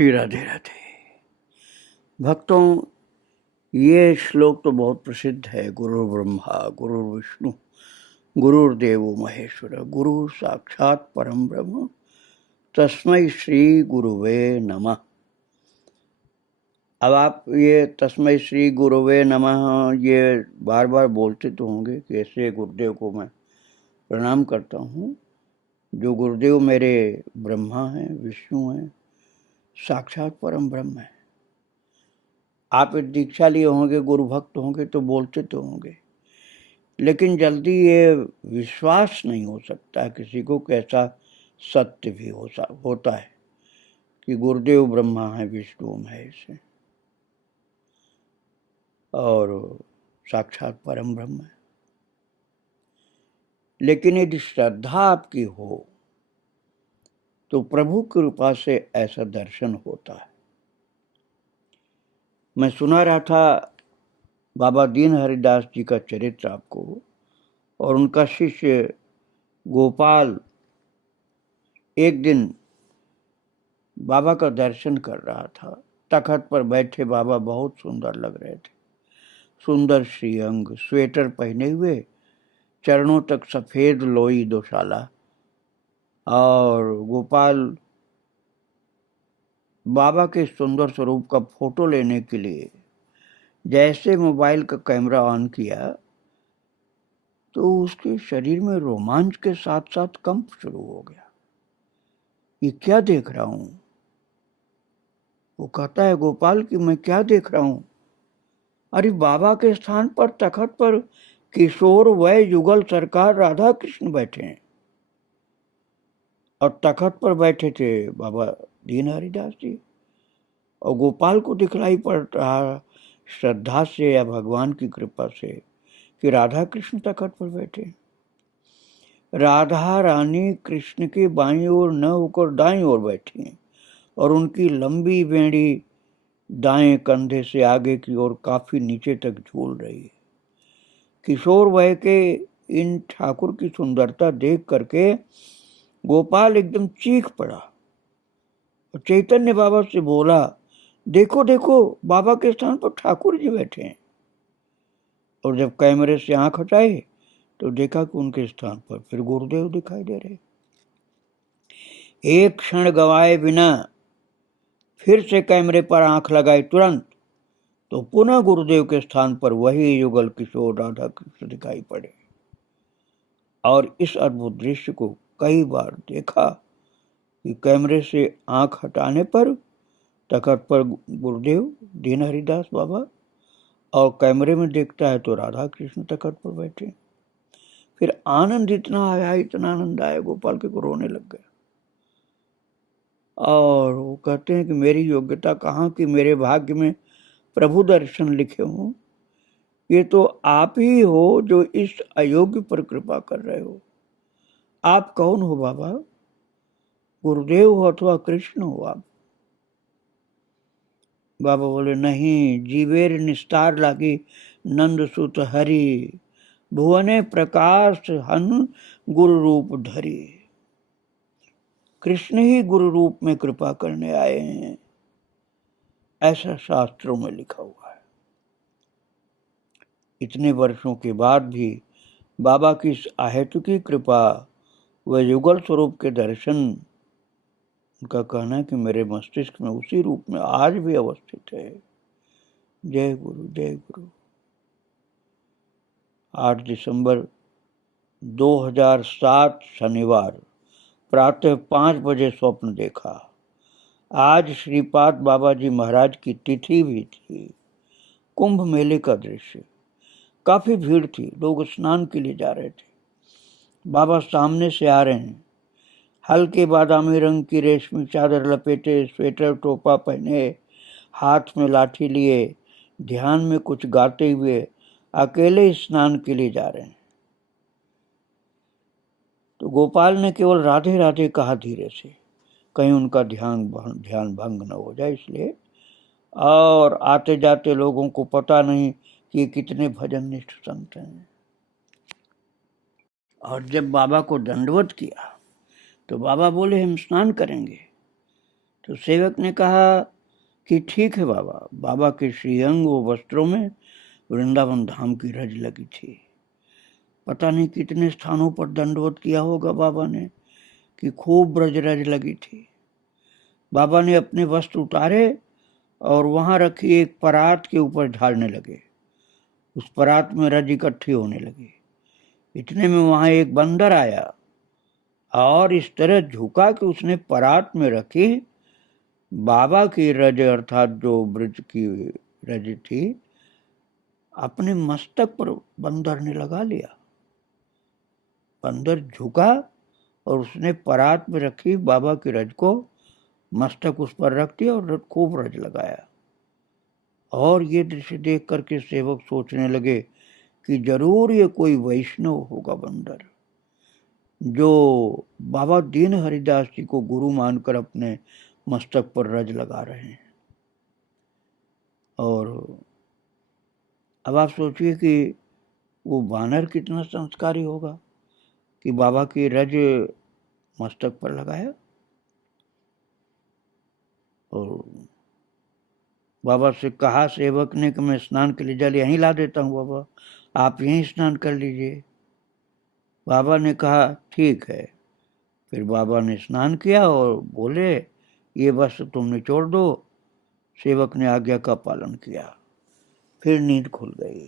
श्री राधे राधे। भक्तों, ये श्लोक तो बहुत प्रसिद्ध है। गुरु ब्रह्मा गुरु विष्णु गुरुर्देवो महेश्वर गुरु साक्षात परम ब्रह्म तस्मै श्री गुरुवे नमः। अब आप ये तस्मै श्री गुरुवे नमः ये बार बार बोलते तो होंगे कि ऐसे गुरुदेव को मैं प्रणाम करता हूँ। जो गुरुदेव मेरे ब्रह्मा हैं, विष्णु हैं, साक्षात परम ब्रह्म है। आप दीक्षा लिए होंगे, गुरु भक्त होंगे तो बोलते तो होंगे, लेकिन जल्दी ये विश्वास नहीं हो सकता किसी को कि ऐसा सत्य भी होता है कि गुरुदेव ब्रह्मा है, विष्णु महेश है और साक्षात परम ब्रह्म है। लेकिन यदि श्रद्धा आपकी हो तो प्रभु की कृपा से ऐसा दर्शन होता है। मैं सुना रहा था बाबा दीन हरिदास जी का चरित्र आपको, और उनका शिष्य गोपाल एक दिन बाबा का दर्शन कर रहा था। तखत पर बैठे बाबा बहुत सुंदर लग रहे थे। सुंदर श्रीअंग, स्वेटर पहने हुए, चरणों तक सफेद लोई दोशाला। और गोपाल बाबा के सुंदर स्वरूप का फोटो लेने के लिए जैसे मोबाइल का कैमरा ऑन किया तो उसके शरीर में रोमांच के साथ साथ कंप शुरू हो गया। ये क्या देख रहा हूं? वो कहता है गोपाल कि मैं क्या देख रहा हूं? अरे बाबा के स्थान पर तखत पर किशोर वय युगल सरकार राधा कृष्ण बैठे हैं, और तखत पर बैठे थे बाबा दीन हरिदास जी। और गोपाल को दिखलाई पड़ रहा श्रद्धा से या भगवान की कृपा से कि राधा कृष्ण तखत पर बैठे। राधा रानी कृष्ण के बाईं ओर न होकर दाईं ओर बैठी हैं, और उनकी लंबी बेड़ी दाएं कंधे से आगे की ओर काफी नीचे तक झूल रही है। किशोर वय के इन ठाकुर की सुंदरता देख करके गोपाल एकदम चीख पड़ा और चैतन्य बाबा से बोला, देखो देखो बाबा के स्थान पर ठाकुर जी बैठे हैं। और जब कैमरे से आंख हटाए तो देखा कि उनके स्थान पर फिर गुरुदेव दिखाई दे रहे। एक क्षण गवाए बिना फिर से कैमरे पर आंख लगाई तुरंत तो पुनः गुरुदेव के स्थान पर वही युगल किशोर राधा कृष्ण दिखाई पड़े। और इस अद्भुत दृश्य को कई बार देखा कि कैमरे से आंख हटाने पर तखत पर गुरुदेव दीन हरिदास बाबा, और कैमरे में देखता है तो राधा कृष्ण तखत पर बैठे। फिर आनंद इतना आया, इतना आनंद आया, गोपाल के को रोने लग गया। और वो कहते हैं कि मेरी योग्यता कहाँ कि मेरे भाग्य में प्रभु दर्शन लिखे हों। ये तो आप ही हो जो इस अयोग्य पर कृपा कर रहे हो। आप कौन हो बाबा? गुरुदेव हो अथवा कृष्ण हो आप? बाबा बोले, नहीं, जीवेर निस्तार लागी नंद सुत हरि, भुवने प्रकाश हन गुरु रूप धरी। कृष्ण ही गुरु रूप में कृपा करने आए हैं, ऐसा शास्त्रों में लिखा हुआ है। इतने वर्षों के बाद भी बाबा की इस अहेतुकी कृपा व युगल स्वरूप के दर्शन, उनका कहना है कि मेरे मस्तिष्क में उसी रूप में आज भी अवस्थित है। जय गुरु जय गुरु। 8 दिसंबर 2007 शनिवार प्रातः 5 बजे स्वप्न देखा। आज श्रीपाद बाबा जी महाराज की तिथि भी थी। कुंभ मेले का दृश्य, काफी भीड़ थी, लोग स्नान के लिए जा रहे थे। बाबा सामने से आ रहे हैं, हल्के बादामी रंग की रेशमी चादर लपेटे, स्वेटर टोपा पहने, हाथ में लाठी लिए, ध्यान में कुछ गाते हुए अकेले स्नान के लिए जा रहे हैं। तो गोपाल ने केवल राधे राधे कहा धीरे से, कहीं उनका ध्यान भंग न हो जाए इसलिए। और आते जाते लोगों को पता नहीं कि कितने भजननिष्ठ संत हैं। और जब बाबा को दंडवत किया तो बाबा बोले, हम स्नान करेंगे। तो सेवक ने कहा कि ठीक है बाबा। बाबा के श्रीअंग व वस्त्रों में वृंदावन धाम की रज लगी थी। पता नहीं कितने स्थानों पर दंडवत किया होगा बाबा ने कि खूब ब्रज रज लगी थी। बाबा ने अपने वस्त्र उतारे और वहां रखी एक परात के ऊपर ढालने लगे। उस परात में रज इकट्ठी होने लगी। इतने में वहां एक बंदर आया और इस तरह झुका कि उसने परात में रखी बाबा की रज अर्थात जो ब्रज की रज थी अपने मस्तक पर बंदर ने लगा लिया। बंदर झुका और उसने परात में रखी बाबा की रज को मस्तक उस पर रख दिया और खूब रज लगाया। और ये दृश्य देख करके सेवक सोचने लगे कि जरूर ये कोई वैष्णव होगा बंदर, जो बाबा दीन हरिदास जी को गुरु मानकर अपने मस्तक पर रज लगा रहे हैं। और अब आप सोचिए कि वो वानर कितना संस्कारी होगा कि बाबा की रज मस्तक पर लगाया। और बाबा से कहा सेवक ने कि मैं स्नान के लिए जल यहीं ला देता हूँ बाबा, आप यहीं स्नान कर लीजिए। बाबा ने कहा ठीक है। फिर बाबा ने स्नान किया और बोले ये वस्त्र तुम निचोड़ दो। सेवक ने आज्ञा का पालन किया। फिर नींद खुल गई।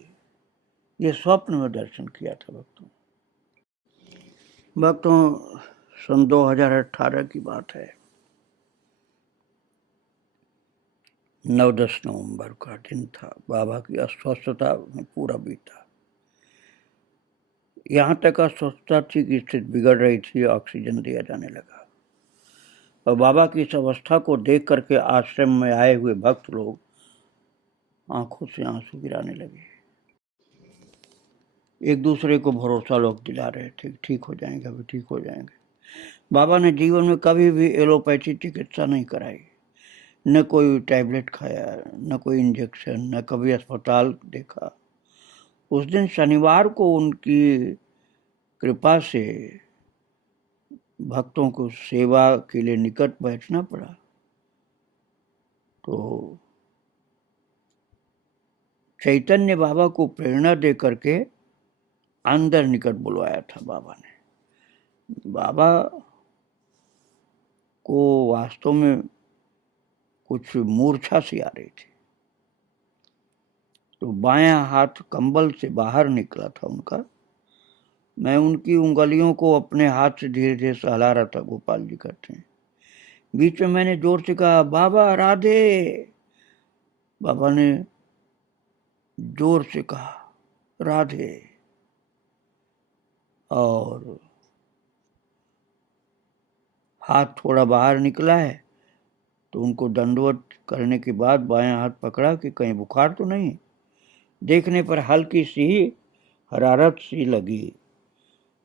ये स्वप्न में दर्शन किया था भक्तों सन 2018 की बात है। 9-10 नवंबर का दिन था। बाबा की अस्वस्थता में पूरा बीता। यहाँ तक अस्वस्थता थी कि स्थिति बिगड़ रही थी। ऑक्सीजन दिया जाने लगा और बाबा की इस अवस्था को देख करके आश्रम में आए हुए भक्त लोग आंखों से आंसू गिराने लगे। एक दूसरे को भरोसा लोग दिला रहे थे ठीक हो जाएंगे, अभी ठीक हो जाएंगे। बाबा ने जीवन में कभी भी एलोपैथी चिकित्सा नहीं कराई, न कोई टैबलेट खाया, न कोई इंजेक्शन, न कभी अस्पताल देखा। उस दिन शनिवार को उनकी कृपा से भक्तों को सेवा के लिए निकट बैठना पड़ा। तो चैतन्य बाबा को प्रेरणा दे करके अंदर निकट बुलवाया था बाबा ने। बाबा को वास्तव में कुछ मूर्छा सी आ रही थी। तो बायां हाथ कंबल से बाहर निकला था उनका। मैं उनकी उंगलियों को अपने हाथ से धीरे धीरे सहला रहा था। गोपाल जी करते हैं। बीच में मैंने जोर से कहा बाबा राधे। बाबा ने जोर से कहा राधे। और हाथ थोड़ा बाहर निकला है तो उनको दंडवत करने के बाद बायां हाथ पकड़ा कि कहीं बुखार तो नहीं। देखने पर हल्की सी हरारत सी लगी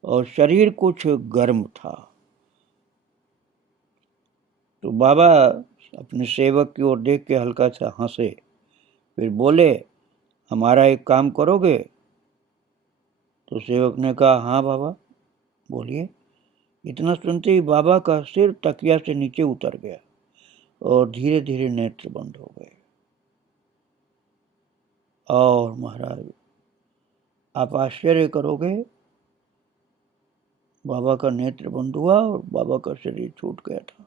और शरीर कुछ गर्म था। तो बाबा अपने सेवक की ओर देख के हल्का सा हंसे। फिर बोले हमारा एक काम करोगे? तो सेवक ने कहा हाँ बाबा बोलिए। इतना सुनते ही बाबा का सिर तकिया से नीचे उतर गया और धीरे धीरे नेत्र बंद हो गए। और महाराज आप आश्चर्य करोगे, बाबा का नेत्र बंद हुआ और बाबा का शरीर छूट गया था।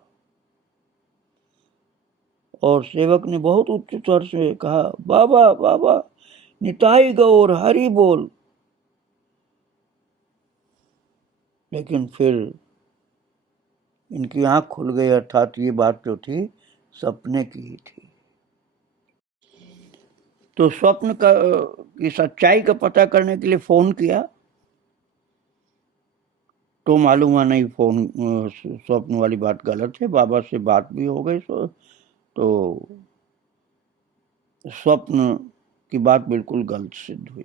और सेवक ने बहुत उच्च स्वर से कहा बाबा बाबा निताई गौर हरि बोल। लेकिन फिर इनकी आंख खुल गई, अर्थात ये बात जो थी सपने की ही थी। तो स्वप्न का की सच्चाई का पता करने के लिए फोन किया तो मालूम हुआ नहीं फोन स्वप्न वाली बात गलत है। बाबा से बात भी हो गई तो स्वप्न की बात बिल्कुल गलत सिद्ध हुई।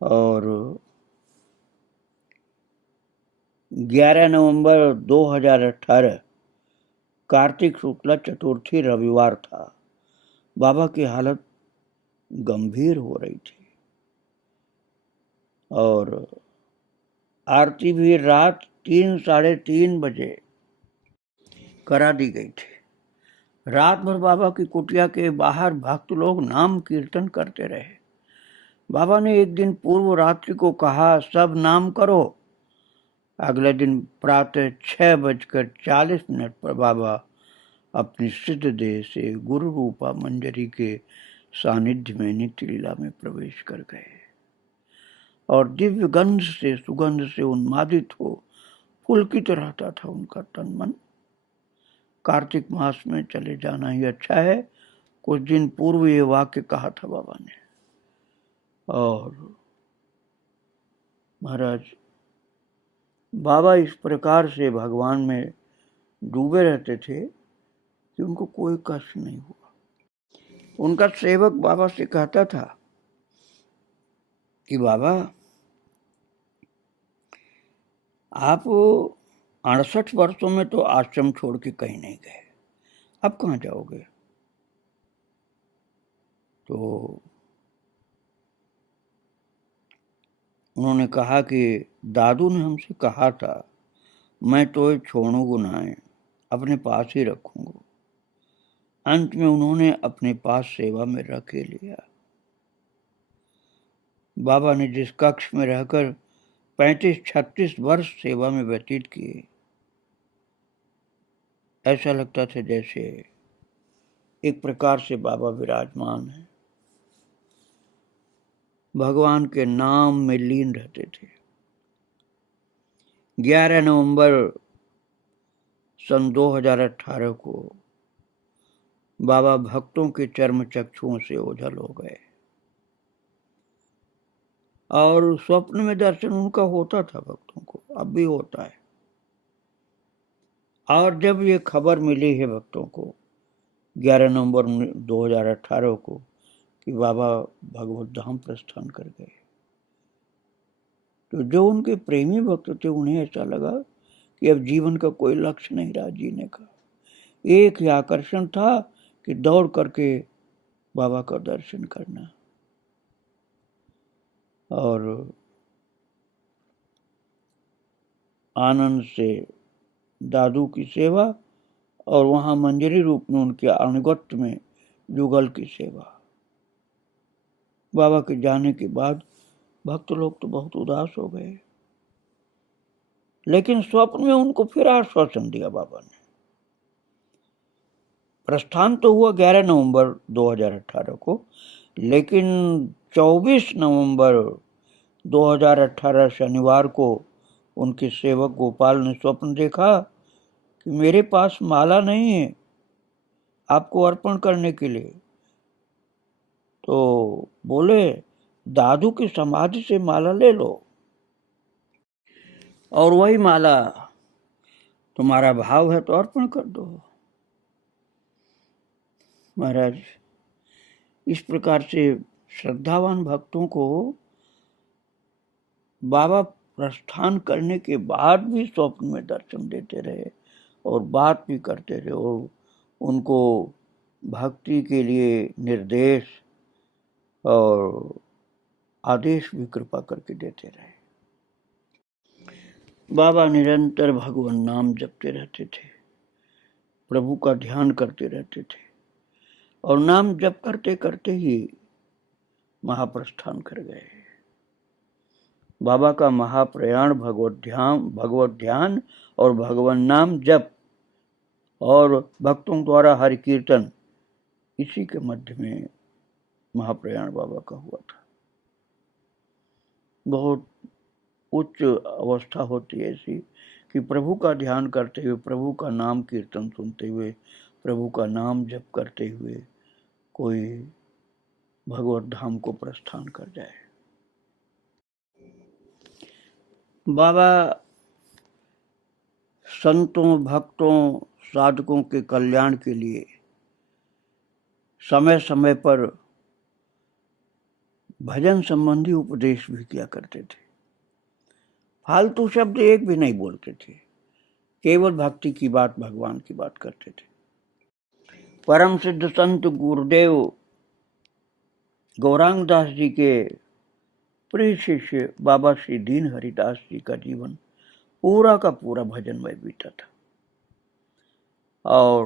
और 11 नवंबर 2018 कार्तिक शुक्ला चतुर्थी रविवार था। बाबा की हालत गंभीर हो रही थी और आरती भी रात 3-3:30 बजे। करा दी गई थी। रात भर बाबा की कुटिया के बाहर भक्त लोग नाम कीर्तन करते रहे। बाबा ने एक दिन पूर्व रात्रि को कहा, सब नाम करो। अगले दिन प्रातः 6:40 पर बाबा अपनी सिद्ध देह से गुरु रूपा मंजरी के सानिध्य में नित्य लीला में प्रवेश कर गए और दिव्य गंध से सुगंध से उन्मादित हो पुलकित रहता था उनका तन मन। कार्तिक मास में चले जाना ही अच्छा है। कुछ दिन पूर्व ये वाक्य कहा था बाबा ने। और महाराज बाबा इस प्रकार से भगवान में डूबे रहते थे कि उनको कोई कष्ट नहीं हुआ। उनका सेवक बाबा से कहता था कि बाबा आप 68 वर्षों में तो आश्रम छोड़ के कहीं नहीं गए, अब कहाँ जाओगे? तो उन्होंने कहा कि दादू ने हमसे कहा था मैं तो छोड़ूंगा ना, अपने पास ही रखूंगा। अंत में उन्होंने अपने पास सेवा में रख लिया। बाबा ने जिस कक्ष में रहकर 35-36 वर्ष सेवा में व्यतीत किए, ऐसा लगता था जैसे एक प्रकार से बाबा विराजमान है, भगवान के नाम में लीन रहते थे। 11 नवंबर सन 2018 को बाबा भक्तों के चर्म चक्षुओं से ओझल हो गए और स्वप्न में दर्शन उनका होता था भक्तों को, अब भी होता है। और जब ये खबर मिली है भक्तों को 11 नवंबर 2018 को कि बाबा भगवत धाम प्रस्थान कर गए, तो जो उनके प्रेमी भक्त थे उन्हें ऐसा लगा कि अब जीवन का कोई लक्ष्य नहीं रहा जीने का। एक ही आकर्षण था कि दौड़ करके बाबा का दर्शन करना। और आनंद से दादू की सेवा और वहां मंजरी रूप में उनके अनुगत्य में जुगल की सेवा। बाबा के जाने के बाद भक्त लोग तो बहुत उदास हो गए, लेकिन स्वप्न में उनको फिर आश्वासन दिया बाबा ने। प्रस्थान तो हुआ 11 नवंबर 2018 को, लेकिन 24 नवंबर 2018 शनिवार को उनके सेवक गोपाल ने स्वप्न देखा कि मेरे पास माला नहीं है आपको अर्पण करने के लिए। तो बोले दादू की समाधि से माला ले लो और वही माला तुम्हारा भाव है तो अर्पण कर दो। महाराज इस प्रकार से श्रद्धावान भक्तों को बाबा प्रस्थान करने के बाद भी स्वप्न में दर्शन देते रहे और बात भी करते रहे और उनको भक्ति के लिए निर्देश और आदेश भी कृपा करके देते रहे। बाबा निरंतर भगवान नाम जपते रहते थे, प्रभु का ध्यान करते रहते थे और नाम जप करते करते ही महाप्रस्थान कर गए। बाबा का महाप्रयाण भगवत ध्यान और भगवान नाम जप और भक्तों द्वारा हरि कीर्तन, इसी के मध्य में महाप्रयाण बाबा का हुआ था। बहुत उच्च अवस्था होती है ऐसी कि प्रभु का ध्यान करते हुए, प्रभु का नाम कीर्तन सुनते हुए, प्रभु का नाम जप करते हुए कोई भगवत धाम को प्रस्थान कर जाए। बाबा संतों, भक्तों, साधकों के कल्याण के लिए समय समय पर भजन संबंधी उपदेश भी किया करते थे। फालतू शब्द एक भी नहीं बोलते थे, केवल भक्ति की बात, भगवान की बात करते थे। परम सिद्ध संत गुरुदेव गौरांग दास जी के प्रिय शिष्य बाबा श्री दीन हरिदास जी का जीवन पूरा का पूरा भजनमय बीता था और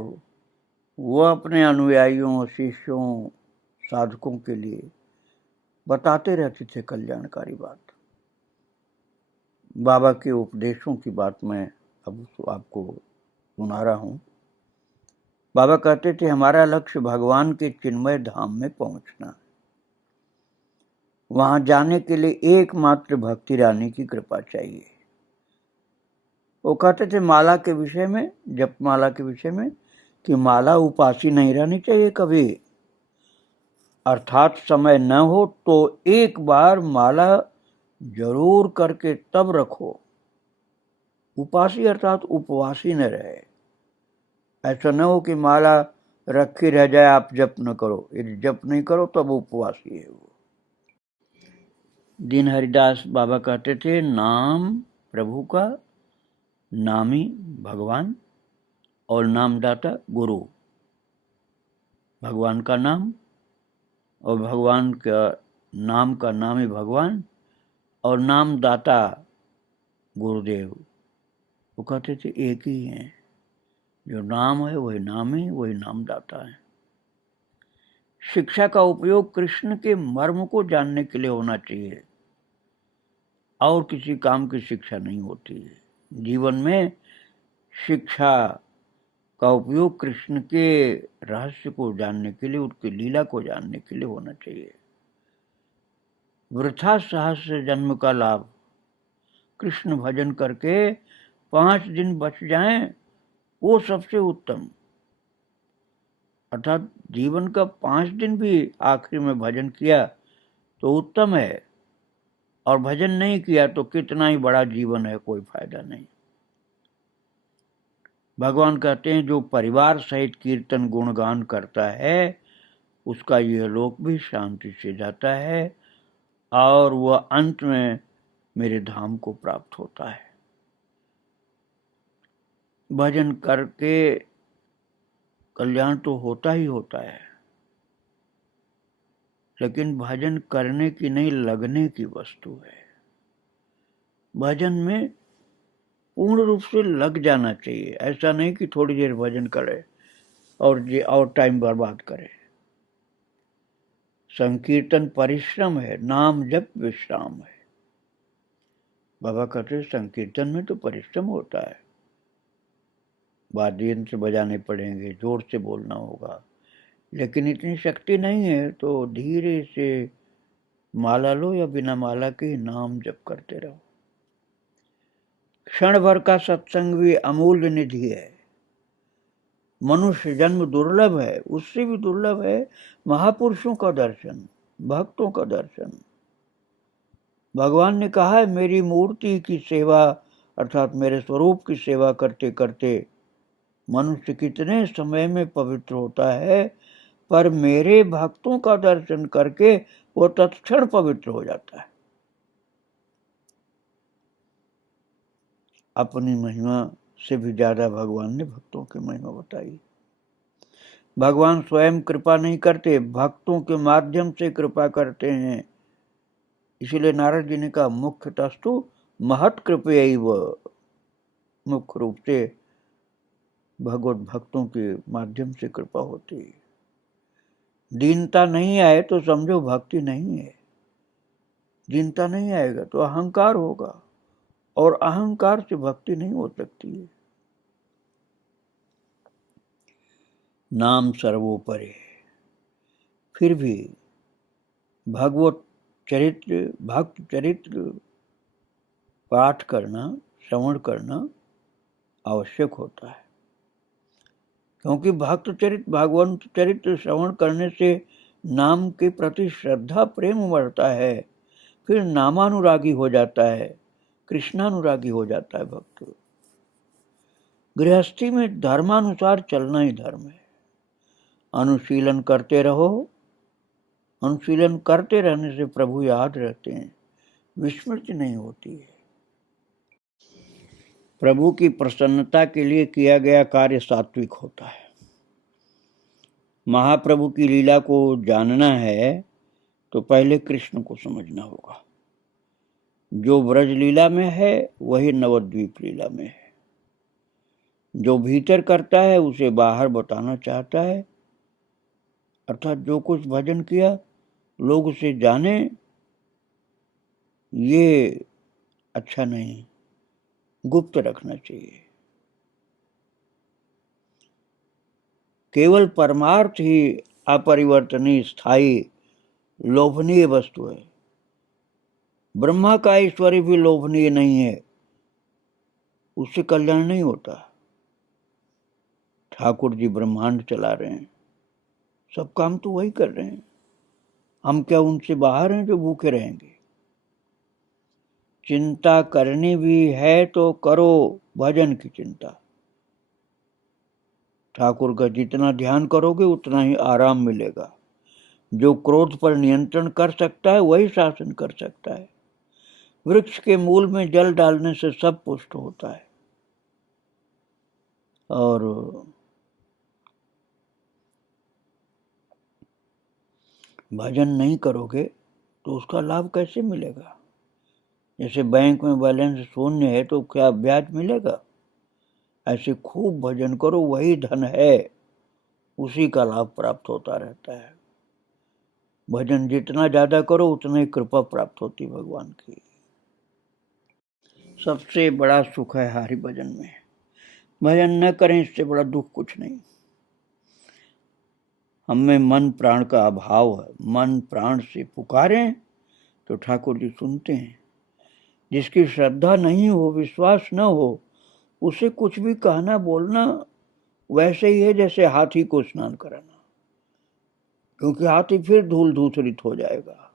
वह अपने अनुयायियों, शिष्यों, साधकों के लिए बताते रहते थे कल्याणकारी बात। बाबा के उपदेशों की बात मैं अब आपको सुना रहा हूँ। बाबा कहते थे, हमारा लक्ष्य भगवान के चिन्मय धाम में पहुंचना है। वहां जाने के लिए एकमात्र भक्ति रानी की कृपा चाहिए। वो कहते थे माला के विषय में, जपमाला के विषय में, कि माला उपासी नहीं रहनी चाहिए कभी, अर्थात समय न हो तो एक बार माला जरूर करके तब रखो। उपासी अर्थात उपवासी न रहे। ऐसा न हो कि माला रखी रह जाए, आप जप न करो। यदि जप नहीं करो तब उपवासी है वो। दीन हरिदास बाबा कहते थे, नाम प्रभु का, नामी भगवान और नामदाता गुरु। भगवान का नाम और भगवान का नाम ही भगवान और नामदाता गुरुदेव। वो कहते थे एक ही हैं, जो नाम है वही नामी, वही नामदाता है। शिक्षा का उपयोग कृष्ण के मर्म को जानने के लिए होना चाहिए, और किसी काम की शिक्षा नहीं होती है। जीवन में शिक्षा का उपयोग कृष्ण के रहस्य को जानने के लिए, उनकी लीला को जानने के लिए होना चाहिए। वृथा सहस्र जन्म का लाभ, कृष्ण भजन करके 5 दिन बच जाएं, वो सबसे उत्तम। अर्थात जीवन का 5 दिन भी आखिर में भजन किया तो उत्तम है, और भजन नहीं किया तो कितना ही बड़ा जीवन है, कोई फायदा नहीं। भगवान कहते हैं, जो परिवार सहित कीर्तन गुणगान करता है उसका यह लोक भी शांति से जाता है और वह अंत में मेरे धाम को प्राप्त होता है। भजन करके कल्याण तो होता ही होता है, लेकिन भजन करने की नहीं, लगने की वस्तु है। भजन में पूर्ण रूप से लग जाना चाहिए। ऐसा नहीं कि थोड़ी देर भजन करे और टाइम बर्बाद करे। संकीर्तन परिश्रम है, नाम जप विश्राम है। बाबा कहते संकीर्तन में तो परिश्रम होता है, वाद्य यंत्र बजाने पड़ेंगे, जोर से बोलना होगा, लेकिन इतनी शक्ति नहीं है तो धीरे से माला लो या बिना माला के नाम जप करते रहो। क्षण भर का सत्संग भी अमूल्य निधि है। मनुष्य जन्म दुर्लभ है, उससे भी दुर्लभ है महापुरुषों का दर्शन, भक्तों का दर्शन। भगवान ने कहा है, मेरी मूर्ति की सेवा अर्थात मेरे स्वरूप की सेवा करते करते मनुष्य कितने समय में पवित्र होता है, पर मेरे भक्तों का दर्शन करके वो तत्क्षण पवित्र हो जाता है। अपनी महिमा से भी ज्यादा भगवान ने भक्तों की महिमा बताई। भगवान स्वयं कृपा नहीं करते, भक्तों के माध्यम से कृपा करते हैं। इसलिए नारद जी ने कहा, मुख्यतस्तु महत् कृपयैव, मुख्य रूप से भगवत भक्तों के माध्यम से कृपा होती है। दीनता नहीं आए तो समझो भक्ति नहीं है। दीनता नहीं आएगा तो अहंकार होगा, और अहंकार से भक्ति नहीं हो सकती है। नाम सर्वोपरि। फिर भी भगवत चरित्र, भक्त चरित्र पाठ करना, श्रवण करना आवश्यक होता है, क्योंकि भक्त चरित्र, भगवंत चरित्र श्रवण करने से नाम के प्रति श्रद्धा प्रेम बढ़ता है, फिर नामानुरागी हो जाता है, कृष्णानुरागी हो जाता है भक्त। गृहस्थी में धर्मानुसार चलना ही धर्म है। अनुशीलन करते रहो, अनुशीलन करते रहने से प्रभु याद रहते हैं, विस्मृति नहीं होती है। प्रभु की प्रसन्नता के लिए किया गया कार्य सात्विक होता है। महाप्रभु की लीला को जानना है तो पहले कृष्ण को समझना होगा। जो ब्रज लीला में है वही नवद्वीप लीला में है। जो भीतर करता है उसे बाहर बताना चाहता है, अर्थात जो कुछ भजन किया लोग उसे जाने, ये अच्छा नहीं, गुप्त रखना चाहिए। केवल परमार्थ ही अपरिवर्तनीय, स्थायी, लोभनीय वस्तु है। ब्रह्मा का ऐश्वर्य भी लोभनीय नहीं है, उससे कल्याण नहीं होता। ठाकुर जी ब्रह्मांड चला रहे हैं, सब काम तो वही कर रहे हैं, हम क्या उनसे बाहर हैं जो भूखे रहेंगे? चिंता करनी भी है तो करो भजन की चिंता। ठाकुर का जितना ध्यान करोगे उतना ही आराम मिलेगा। जो क्रोध पर नियंत्रण कर सकता है वही शासन कर सकता है। वृक्ष के मूल में जल डालने से सब पुष्ट होता है, और भजन नहीं करोगे तो उसका लाभ कैसे मिलेगा? जैसे बैंक में बैलेंस शून्य है तो क्या ब्याज मिलेगा? ऐसे खूब भजन करो, वही धन है, उसी का लाभ प्राप्त होता रहता है। भजन जितना ज्यादा करो उतना ही कृपा प्राप्त होती भगवान की। सबसे बड़ा सुख है हरि भजन में। भजन न करें इससे बड़ा दुख कुछ नहीं। हमें मन प्राण का अभाव है, मन प्राण से पुकारें तो ठाकुर जी सुनते हैं। जिसकी श्रद्धा नहीं हो, विश्वास न हो, उसे कुछ भी कहना बोलना वैसे ही है जैसे हाथी को स्नान कराना, क्योंकि हाथी फिर धूल धूसरित हो जाएगा।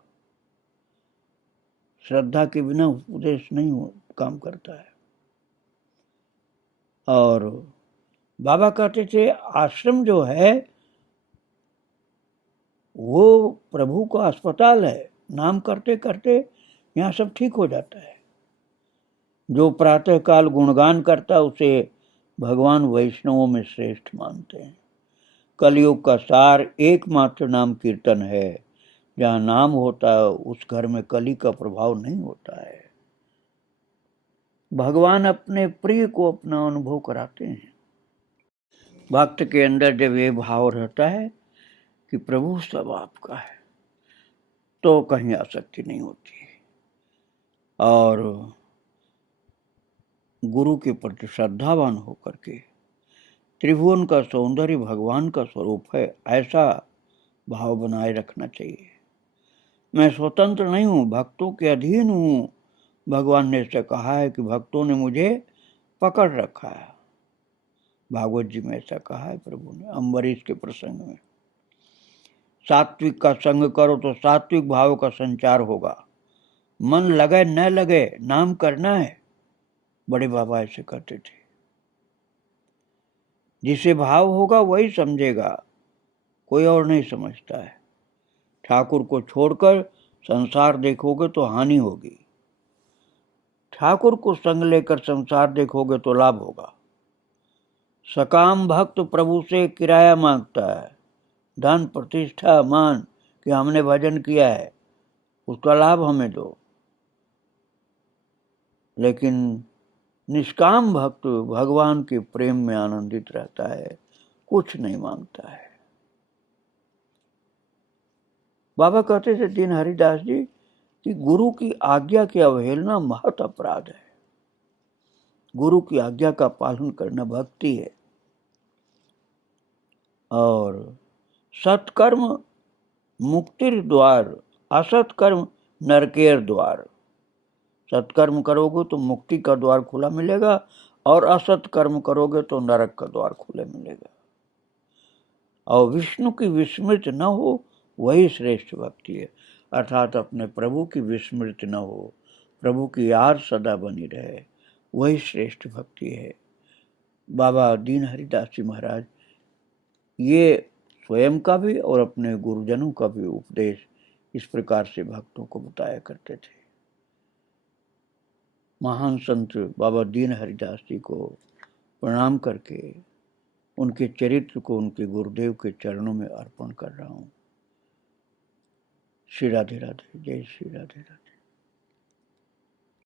श्रद्धा के बिना उपदेश नहीं हो काम करता है। और बाबा कहते थे आश्रम जो है वो प्रभु का अस्पताल है, नाम करते करते यहाँ सब ठीक हो जाता है। जो प्रातः काल गुणगान करता उसे भगवान वैष्णवों में श्रेष्ठ मानते हैं। कलयुग का सार एकमात्र नाम कीर्तन है। जहाँ नाम होता है उस घर में कली का प्रभाव नहीं होता है। भगवान अपने प्रिय को अपना अनुभव कराते हैं। भक्त के अंदर जब ये भाव रहता है कि प्रभु सब आपका है, तो कहीं आसक्ति नहीं होती। और गुरु के प्रति श्रद्धावान होकर के त्रिभुवन का सौंदर्य भगवान का स्वरूप है, ऐसा भाव बनाए रखना चाहिए। मैं स्वतंत्र नहीं हूँ, भक्तों के अधीन हूँ। भगवान ने ऐसा कहा है कि भक्तों ने मुझे पकड़ रखा है। भागवत जी में ऐसा कहा है प्रभु ने अम्बरीश के प्रसंग में। सात्विक का संग करो तो सात्विक भाव का संचार होगा। मन लगे न लगे, नाम करना है। बड़े बाबा ऐसे कहते थे। जिसे भाव होगा वही समझेगा, कोई और नहीं समझता है। ठाकुर को छोड़कर संसार देखोगे तो हानि होगी, ठाकुर को संग लेकर संसार देखोगे तो लाभ होगा। सकाम भक्त प्रभु से किराया मांगता है, धन प्रतिष्ठा मान कि हमने भजन किया है उसका लाभ हमें दो। लेकिन निष्काम भक्त भगवान के प्रेम में आनंदित रहता है, कुछ नहीं मांगता है। बाबा कहते थे दीन हरिदास जी कि गुरु की आज्ञा की अवहेलना महत अपराध है। गुरु की आज्ञा का पालन करना भक्ति है। और सत्कर्म मुक्तिर द्वार, असत्कर्म नरकेर द्वार। सत्कर्म करोगे तो मुक्ति का द्वार खुला मिलेगा, और असत कर्म करोगे तो नरक का द्वार खुले मिलेगा। और विष्णु की विस्मृति न हो वही श्रेष्ठ भक्ति है। अर्थात अपने प्रभु की विस्मृति न हो, प्रभु की याद सदा बनी रहे, वही श्रेष्ठ भक्ति है। बाबा दीन हरिदास जी महाराज ये स्वयं का भी और अपने गुरुजनों का भी उपदेश इस प्रकार से भक्तों को बताया करते थे। महान संत बाबा दीन हरिदास जी को प्रणाम करके उनके चरित्र को उनके गुरुदेव के चरणों में अर्पण कर रहा हूँ। श्री राधे राधे, जय श्री राधे राधे।